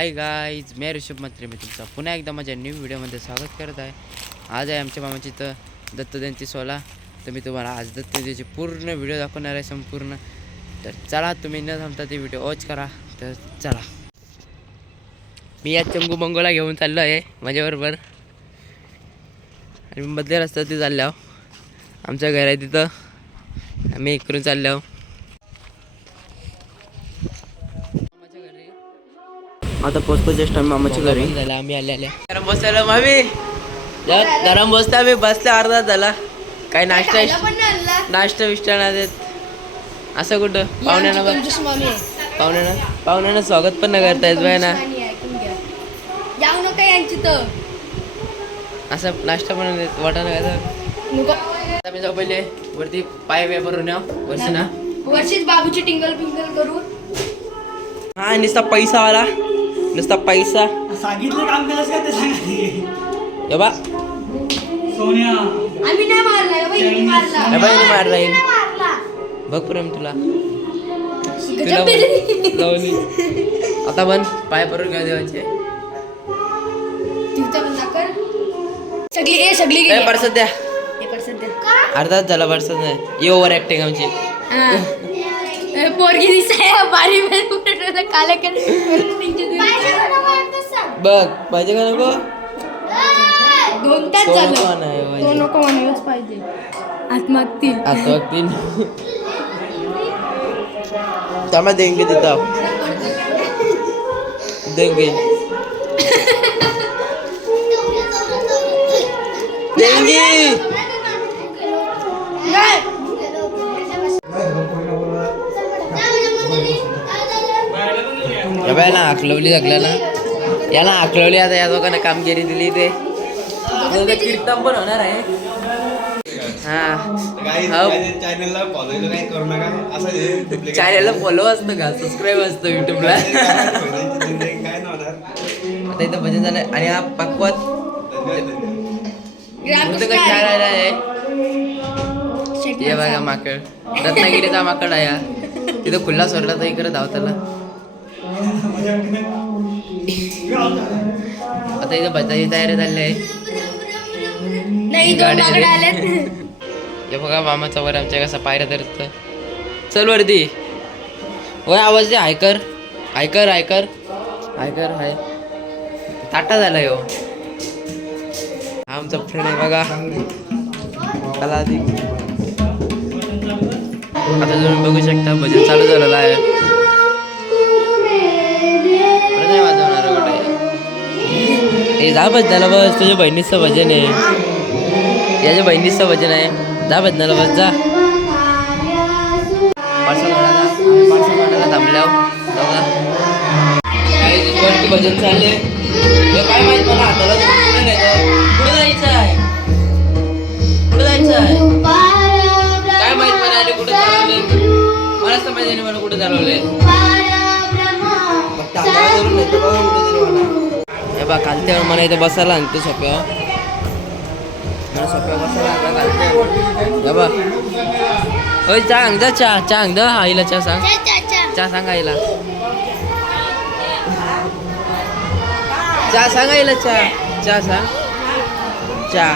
Hi guys, मी ऋषभ म्हात्रे. मी तुमचा पुन्हा एकदा माझ्या न्यू व्हिडिओमध्ये स्वागत करत आहे. आज आहे आमच्या मामाची इथं दत्त जयंती 16. तर मी तुम्हाला आज दत्त जयंतीची पूर्ण व्हिडिओ दाखवणार आहे संपूर्ण. तर चला, तुम्ही न थांबता ते व्हिडिओ वॉच करा. तर चला, मी या चंगू बंगोला घेऊन चाललो आहे माझ्याबरोबर. आणि मधल्या रस्त्यात ते चाललो आहो. आमचं घर आहे तिथं, आम्ही इकडून चाललो आहो. आता पोचतो जस्ट आम्ही मामाच्या घरी झाला. आम्ही आले गरम बसलो मामी, गरम बसतो आम्ही. बसलो अर्धा झाला. काही नाश्ता विष्टा नाही देत. असं कुठं पाहुण्यानं स्वागत पण नाही करतायत बाय ना. असं नाश्ता पण देत वाटा नाही काय. आम्ही जाऊ पहिले वरती पाय व्यापारून या वर्षीच बाबूची टिंगल पिंगल करून. हा, नुसता पैसा आला, नुसता पैसा. सांगितलं काम केलंस का ते सांगा. बा सोनिया आम्ही नाही मारला, बहिणी मारला. बघ प्रेम तुला लावली. आता पण पाय पडून घ्या देवाचे. सगळी परसाद द्या. अर्धाच झाला परसाद नाही. ये ओव्हर ऍक्टिंग आमची. पोरगी दिसाय बारी काले बघ पाहिजे का नको. 2 तास झालं. नको म्हणायलाच पाहिजे. आत्महत्या त्यामुळे देंगे देता देंगे ना आकलवली लागला ना. याला आकलवली. आता या दोघांना कामगिरी दिली. ते कीर्तन पण होणार आहे. चॅनलला फॉलो असतं का, सबस्क्राईब असतं युट्यूबला. आता इथं भजन झालंय. आणि हा पक्वात खेळायला आहे. हे बघा माकड, रत्नागिरीचा माकड आहे. तिथं खुल्ला सोडला तर इकडे धावताला. आता इथं भजनाची तयारी झाली आहे. हे बघा मामाचा वर आमच्या कसा पायऱ्या धरत. चल वरती. होय, आवाज दे. हायकर हायकर हायकर हायकर हाय ताटा झाला हो. आमचा फ्रेंड आहे बघा. चला आधी. आता तुम्ही बघू शकता भजन चालू झालेलं आहे. नाही वाजवणार कुठे. हे जा भजनाला बस. तुझ्या बहिणीचं भजन आहे. याच्या बहिणीचं भजन आहे. जा भजनाला बस जा. पार्सल म्हणाला थांबल्या बघा. भजन चालले. काय माहित मला हाताला कुठे जायचं आहे. कुठे जायचं आहे काय माहित मला. आणि कुठे चालवले मला समज नाही. मला कुठे चालवले हे बा. कालत्यावर मला इथं बसायला आणतो सोप्या. मला सोप्या बसायला घालते बा. होय, चहा सांग जा. चहा सांग द आईला. चहा सांग. चहा सांग आईला. चहा सांग आईला. चहा सांग. चहा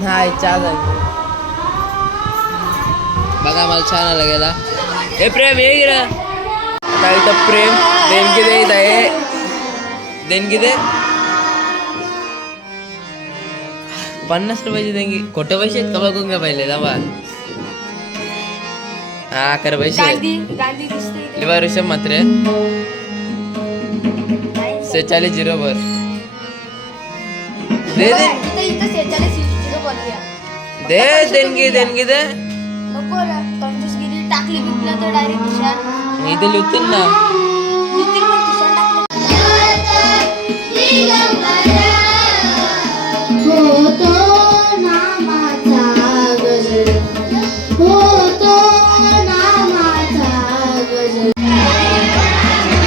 नाही. चहा बघा. मला छान आला गेला. हे प्रेम ये गिरा. आता इथं प्रेम देणगी देत आहे. देणगी दे. 50 रुपयाची देणगी. खोटे पैसे आहेत का बघून घ्या पहिले. दाबा. हा, खरं पैसे लिवा. ऋषभ म्हात्रे 46 0 वर दे. दे देणगी. देणगी दे. टाकली बिकला तर डायरेक्ट इथे लिहतील ना.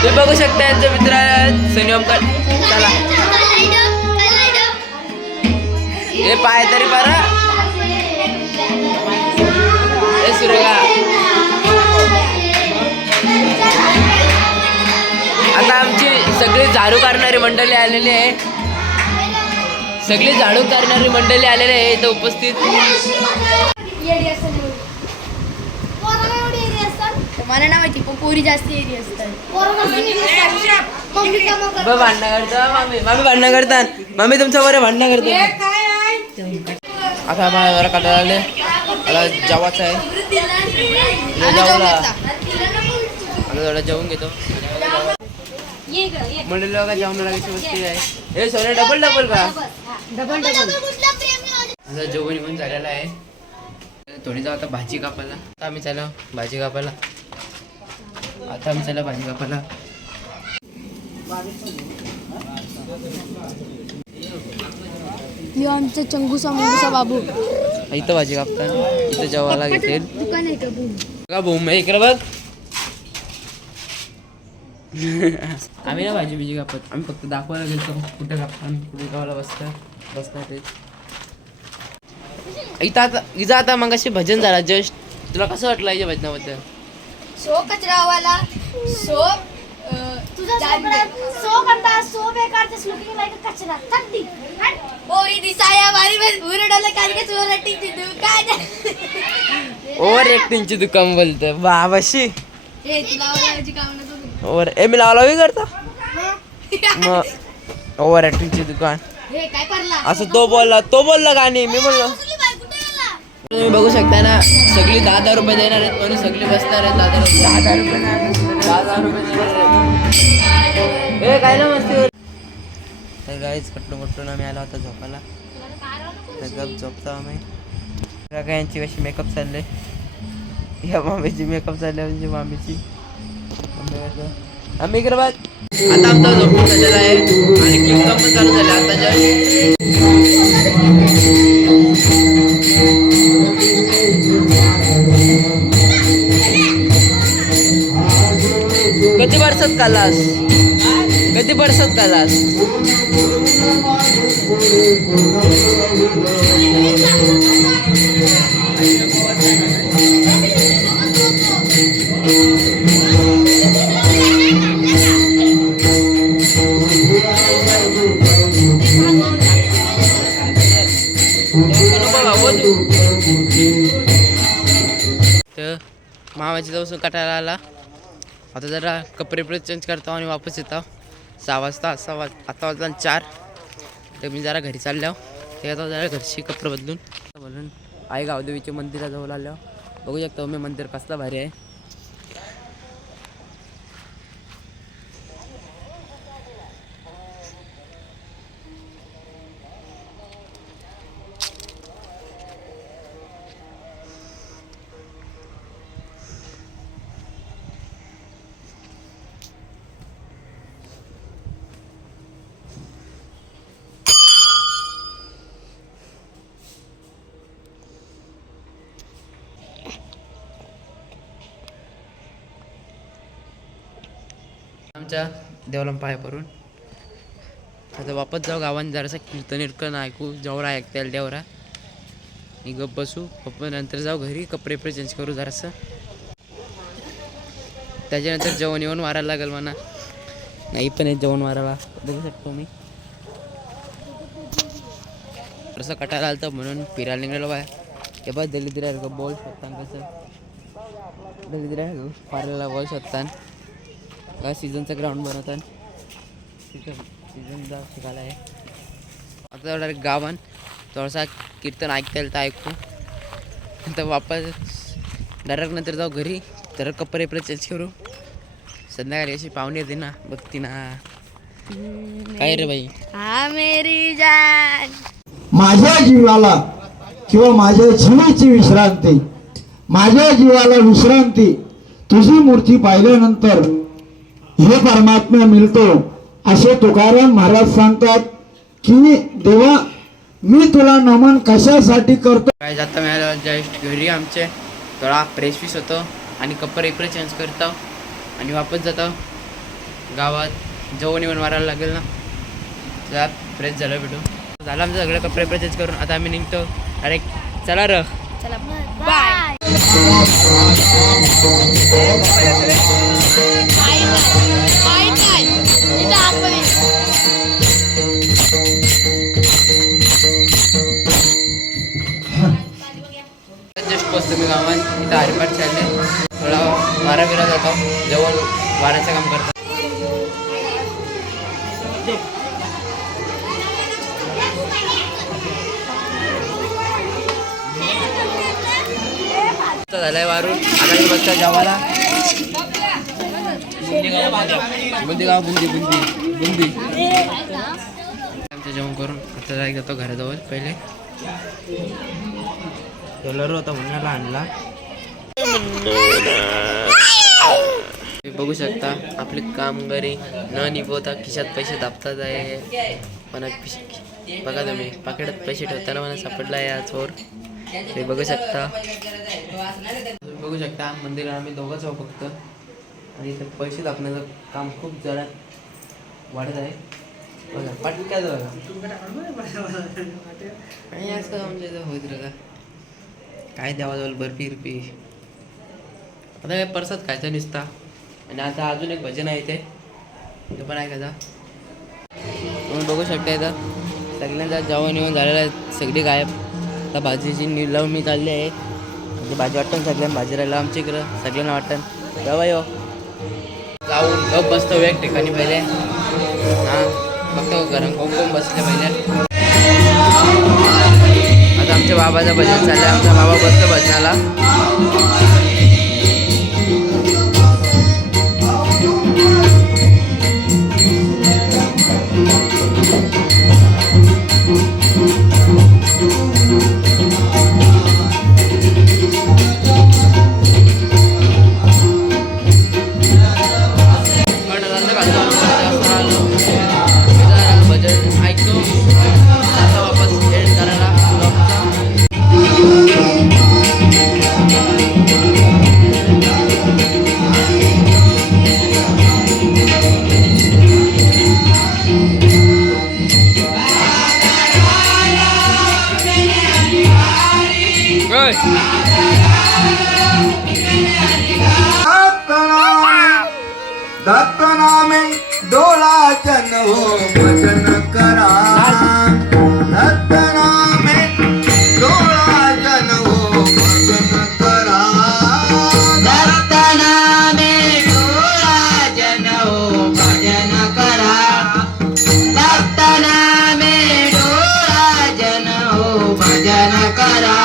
तुम्ही बघू शकता यांचे मित्र सनी ओमकार. चला हे पाय तरी बरं हे सुरेखा आता आमची सगळी झाडू करणारी मंडळी आलेली आहे. सगळी झाडू करणारी मंडळी आलेली आहे इथं उपस्थित. मला नाही माहिती पण पोरी जास्त एरी असतात. भांडणं करता मामी मामी भांडणं करतात. मामी तुमच्या बरं भांडणं करतात. आता आम्हाला जरा काटायला आले. आता जेवायचं आहे. जेवला आता जरा जेवून घेतो. मंडळी बघा जेवण लागायची वस्ती आहे. हे सोने डबल डबल का आता जेवण पण झालेलं आहे. थोडी जाऊ आता भाजी कापायला. आता आम्ही चालू भाजी कापायला. आमचा चंगूसा मंगूसा बाबू इथं भाजी कापताना इथं जेवायला घेतील. दुकान आहे का का भूम इकडे बघ. आम्ही ना भाजी बिजी कापत. आम्ही फक्त दाखवायला गेलो कुठं कापता कुठे गावाला बसतात. इथं आता मग असे भजन झाला जस्ट. तुला कसं वाटलं याच्या भजनाबद्दल? सो कचरावाला सो सो करता सो बेकार दिस लुकिंग लाइक अ कचरा थंडी ओरी दिसाया वारी में उरडला कालके चोरटीची दुकान ओव्हर ऍक्टिंगची दुकान बोलतं बाबाशी. हे तुला आवडायची काम नको ओव्हर मी लावला करता मग ओव्हर ऍक्टिंगची दुकान. हे काय करला असं तो बोलला गाणी मी बोललो. तुम्ही बघू शकता ना सगळी 10,000 रुपये देणार आहेत म्हणून सगळी बसणार आहेत. 10,000 रुपये देणार आहेत. हे काय ना मस्ती. तर गाईच कट्टून आम्ही आलो होता झोपायला. तर गप झोपतो आम्ही. बघा यांची कशी मेकअप चालले. या मामीची मेकअप चालले म्हणजे मामीची आम्ही इकडे बघ. आता आमचा झोपून झालेला आहे आणि कीर्तन पण चालू झालं आता कधी वर्षात कालास तर मामाची जाऊन कटायला आला. आता जरा कपडे चेंज करतो आणि वापस येतो 6 वाजता. आता वाजता 4. तर मी जरा घरी चाललो. ते आता जरा घरची कपडे बदलून आई गावदेवीच्या मंदिराजवळ आलो. बघू शकतो मी मंदिर कसलं भारी आहे. आमच्या देवाला पाय पडून आता वापस जाऊ गावात. जरासं कीर्तन ऐकू जेवढा ऐकता येईल तेवढा. मी गप बसू पप्पा. नंतर जाऊ घरी कपडे चेंज करू जरासं. त्याच्यानंतर जेवण येऊन मारायला लागेल म्हणा. नाही पण आहे जेवण मारायला. बघू शकतो मी कसं कटायला आलं तर म्हणून फिरायला निघालो बाय. हे बघ दलिद्र आहे का बॉल शोधताना कसं दलिद्र आहे फारायला बॉल शोधताना का सीझनचं ग्राउंड बनवतात. सीझन शिकायला आहे. आता डायरेक्ट गावान थोडासा कीर्तन ऐकता येईल तर ऐकू. नंतर वापस डायरेक्ट नंतर जाऊ घरी. तर कपडे चेंज करू. संध्याकाळी अशी पाहुणे येते ना बघती ना. काय रे बाई हा मेरी जान. माझ्या जीवाला किंवा माझ्या जीवाची विश्रांती, माझ्या जीवाला विश्रांती तुझी मूर्ती पाहिल्यानंतर हे परमात्मा मिळतो असे तुकाराम महाराज सांगतात की देवा मी तुला नमन कशासाठी करतो. काय जाता मिळालं जस्ट घरी आमचे थोडा फ्रेश होतो आणि कपडे चेंज करतो आणि वापस जातो गावात. जेवण येऊन मारायला लागेल ना. त्यात फ्रेश झालं भेटू. झालं आमचं सगळे कपडे परचेस करून आता आम्ही निघतो. अरे चला र. चला बाय. जस्ट पोचतो मी गावात. इथं हरिपाठ चालले. थोडा वारा फिरत जातो. जवळ वाऱ्याचं काम करतो. झालंय वारून आता मी बसतो जेवायला. बुंदी गाव बुंदी बुंदी बुंदी आमचं जेवण करून आता जायला जातो घराजवळ. पहिले डॉलर होता म्हणून आणला. बघू शकता आपले कामगारी न निभवता खिशात पैसे दाबतात आहे. मला बघा तुम्ही पाकिटात पैसे ठेवताना मला सापडला आहे चोर. ते बघू शकता. बघू शकता मंदिरात आम्ही दोघंच आहोत फक्त. आणि इथं पैसे दाबण्याचं काम खूप जरा वाढत आहे. बघा पटक्यात बघा. आणि असं आमच्या इथं होत राहिला काय द्यावा बर्फी रुपी. आता काय परसात खायचा निसता. आणि आता अजून एक भजन आहे इथे ते पण ऐकायचा. तुम्ही बघू शकता इथं सगळ्यांचा जेवण येऊन झालेला आहे. सगळी गायब. आता भाजीची निलावणी चालली आहे. म्हणजे भाजी वाटतं सगळ्यांना भाजी राहिला आमच्या इकडं सगळ्यांना वाटतं जावा यो जाऊन गप बसतो एक ठिकाणी पहिले. हां बघतो गरम कोण बसले पहिले. आता आमच्या बाबाचं भजन चाललं आहे. आमचा बाबा बसतो भजनाला. भजन ऐकतो आता वापस एंड करायला. दत्तनामे डोला जन हो भजन करा. दत्तनामे डोला जन हो भजन करा. दत्तनामे डोला जन हो भजन करा. दत्तनामे डोला जन हो भजन करा.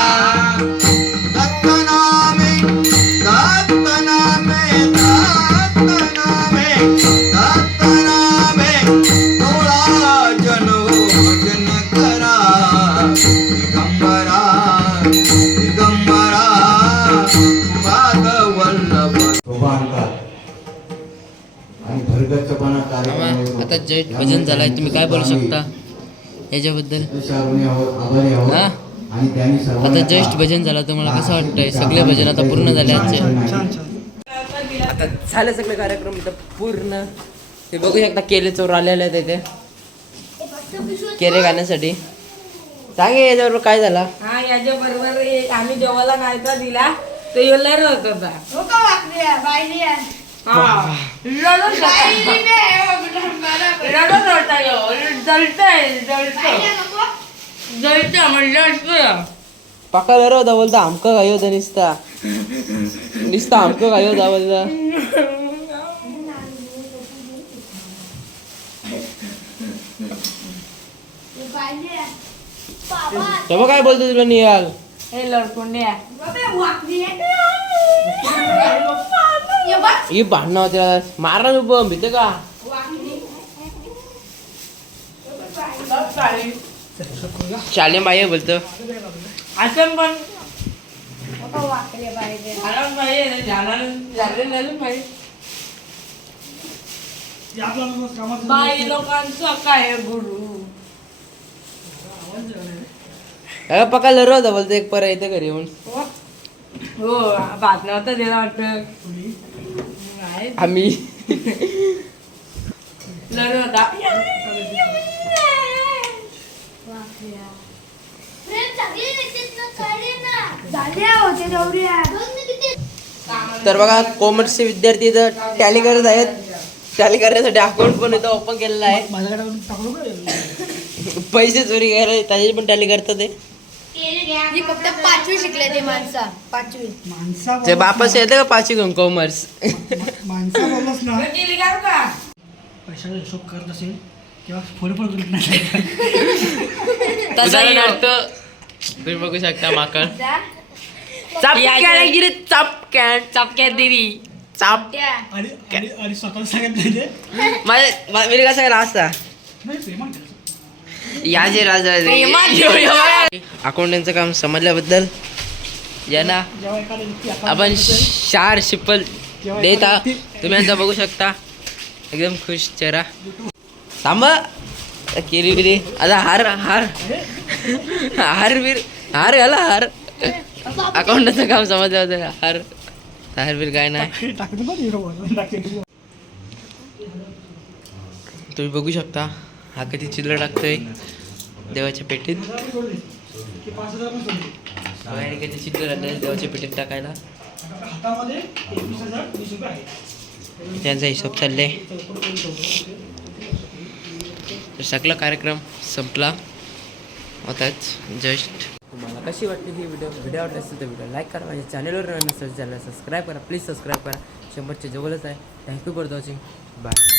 दत्तनामे दत्तनामे आता जस्ट भजन झालाय. तुम्ही काय बोलू शकता याच्याबद्दल? हा आता जस्ट भजन झालं तुम्हाला कसं वाटतंय? सगळे भजन आता पूर्ण झाले आजचे. आता झाले सगळे कार्यक्रम इथं पूर्ण. ते बघू शकता केले चोर आलेले आहेत इथे केले गाण्यासाठी. सांगे याच्याबरोबर काय झाला? हा याच्या बरोबर आम्ही जेवायला नाश्ता दिला तो येणार होता. पकडलं होता बोलता आमकं काय होतं निसता निसता आमकं काय होता बोलता. तेव्हा काय बोलतो तुला निहाल? हे लडकुंड्या ही भांडणं होती मारा उभं भीते का? शालेम बाई बोलतो असं पण बाई लोकांचं काय गुरु पकडलं रोज बोलतो एक पर येते घरी येऊन. हो बातम्या होता त्याला वाटतं आम्ही लढ होता तर बघा कॉमर्सचे विद्यार्थी इथं टॅली करत आहेत. टॅली करण्यासाठी अकाउंट पण इथं ओपन केलेलं आहे. पैसे चोरी करायला त्याची पण टॅली करतात ते. मी फक्त 5वी शिकले ते माणसा 5वी. ते बापास येतं का 5वी घेऊन कॉमर्स? माणसा बोललोस ना केली का का पैशाचा हिशोब करत असेल किंवा फोडफोड करत नाही. उदाहरणार्थ तुम्ही बघू शकता माकड चापक्यागिरी चापक्यात दिली चाप आणि स्वतः सांगत नाही ते मी कसं केला असता नाही प्रेमान केलं. या जे राजा अकाउंटंटचं काम समजल्याबद्दल यांना जेव्हा एखादा व्यक्ती आपण 4 शिप्पल देता. तुम्ही यांचा बघू शकता एकदम खुश चेहरा. थांबा केली बिरी आता हार हार हार बीर हार घाला हार. अकाउंटचं काम समजल्याबद्दल हार हार बीर काय नाही. टाकतो ना हिरो टाकतो. तुम्ही बघू शकता हा किती चिल्लर टाकतोय देवाच्या पेटीत. बाहेर किती चिल्लर आणले देवाच्या पेटीत टाकायला. हातामध्ये 21,020 रुपये आहेत. त्यांचा हिशोब चालले. तर सगळा कार्यक्रम संपला होताच जस्ट. तुम्हाला कशी वाटली ही व्हिडिओ आवडली असेल तर व्हिडिओ लाईक करा. माझ्या चॅनलवर नवीन असेल चॅनल सबस्क्राईब करा. प्लीज सबस्क्राईब करा. 100च्या जवळच आहे. Thank you for watching. बाय.